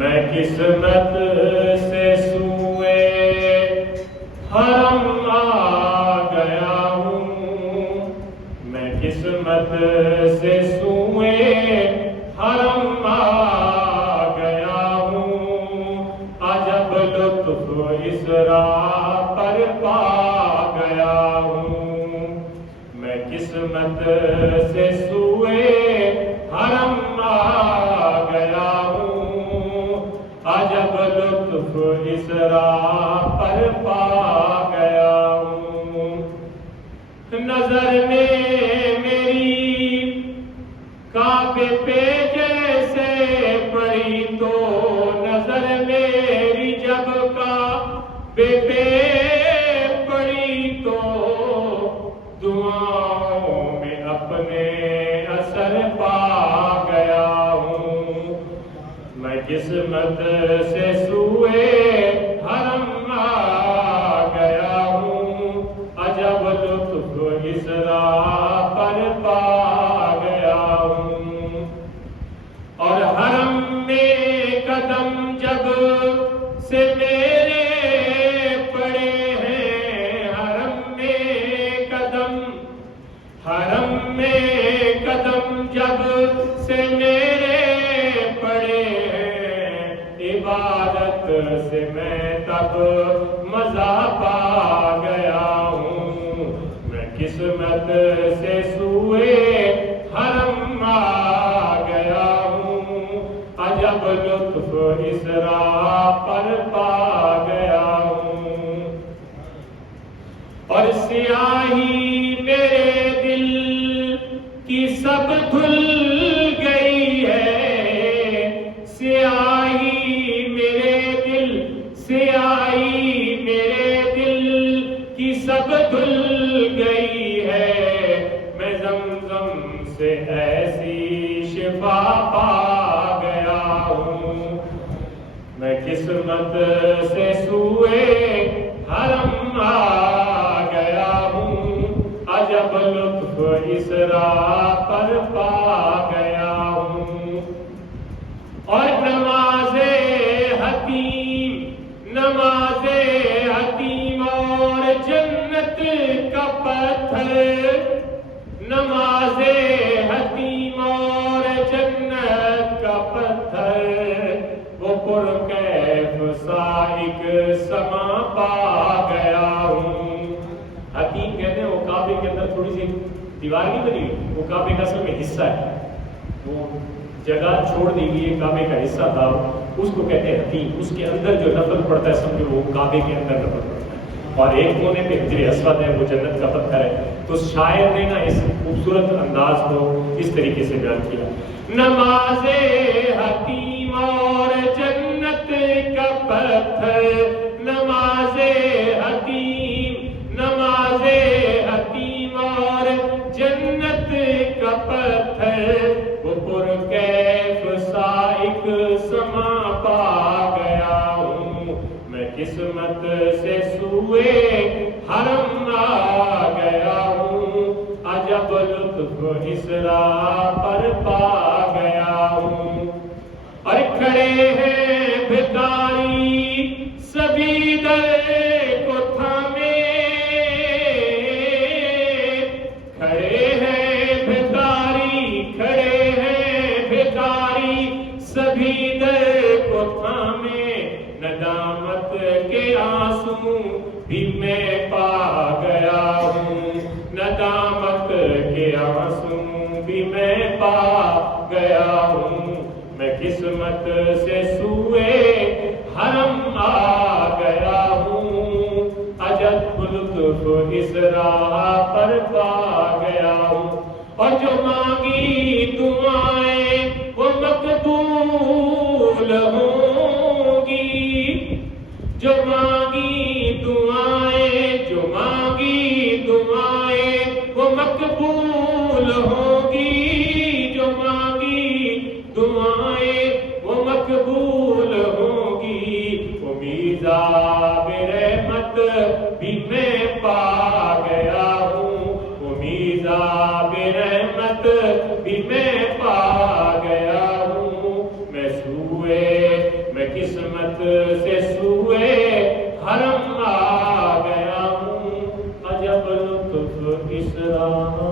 میں قسمت سے سوئے حرم آ گیا ہوں، میں قسمت سے سوئے حرم آ گیا ہوں، عجب لطف اس راہ پر پا گیا ہوں، میں قسمت سے سوئے حرم آ گیا ہوں، عجب لطف اس راہ پر پا گیا ہوں، نظر میں میری کعبے پہ جیسے پڑی تو نظر میری جب کعبے پہ پڑی تو دعاؤں میں اپنے اثر پا گیا ہوں، میں قسمت سے سوئے حرم آ گیا ہوں، عجب لطف اس راہ پر پا گیا ہوں، اور حرم میں قدم جب سے میرے پڑے ہیں، حرم میں قدم جب سے میرے پڑے ہیں، عبادت سے میں تب مزہ پا گیا ہوں، میں قسمت سے سوئے حرم آ گیا ہوں، عجب لطف اس راہ پر پا گیا ہوں، اور سیاہی میرے دل کی سب دھل گئی ہے، سیاہی میرے دل کی سب دھل گئی ہے، میں زمزم سے ایسی شفا پا گیا ہوں، میں قسمت سے سوئے حرم آ گیا ہوں، عجب لطف اس راہ پر پا گیا ہوں، اور نماز حتیم اور جنت کا پتھر، نماز حتیم اور جنت کا پتھر، وہ پرکیف سائق سما پا گیا ہوں، حتیم کہتے ہیں وہ کعبے کے اندر تھوڑی سی دیوار نہیں بنی، وہ کعبے کا اصل میں حصہ ہے، وہ جگہ چھوڑ دی گئی ہے، کعبے کا حصہ تھا، اس کو کہتے ہیں حتیم، اس کے اندر جو نفل پڑتا ہے سمجھو وہ کعبے کے اندر نفل پڑتا ہے، اور ایک کونے پہ حجر اسود ہے، وہ جنت کا پتھر ہے، تو شاعر نے نا اس خوبصورت انداز کو اس طریقے سے بیان کیا، نماز حتیم اور جنت کا پتھر، نماز حتیم اور جنت کا پتھر، وہ پرکیف سائق سما پا گیا ہوں، میں قسمت سے سوئے حرم آ گیا ہوں، عجب لطف اس راہ پر پا گیا ہوں، اور کھڑے ہیں بھکاری سبھی در کو تھامے، کھڑے ہیں بھکاری سبھی در کو تھامے، ندامت کے آنسو بھی میں پا گیا ہوں، ندامت کے آنسو بھی میں پا گیا ہوں، میں قسمت سے سوئے حرم آ گیا ہوں، عجب لطف اس راہ پر پا گیا ہوں، اور جو مانگی دعائیں وہ مقبول ہوں گی، جو مانگی دعائیں وہ مقبول ہوں گی، جو مانگی دعائیں وہ مقبول ہوں گی، میزاب رحمت بھی میں پا گیا ہوں، میزاب رحمت بھی میں پا گیا ہوں، میں قسمت سے سوئے حرم آ گیا ہوں عجب لطف اس راہ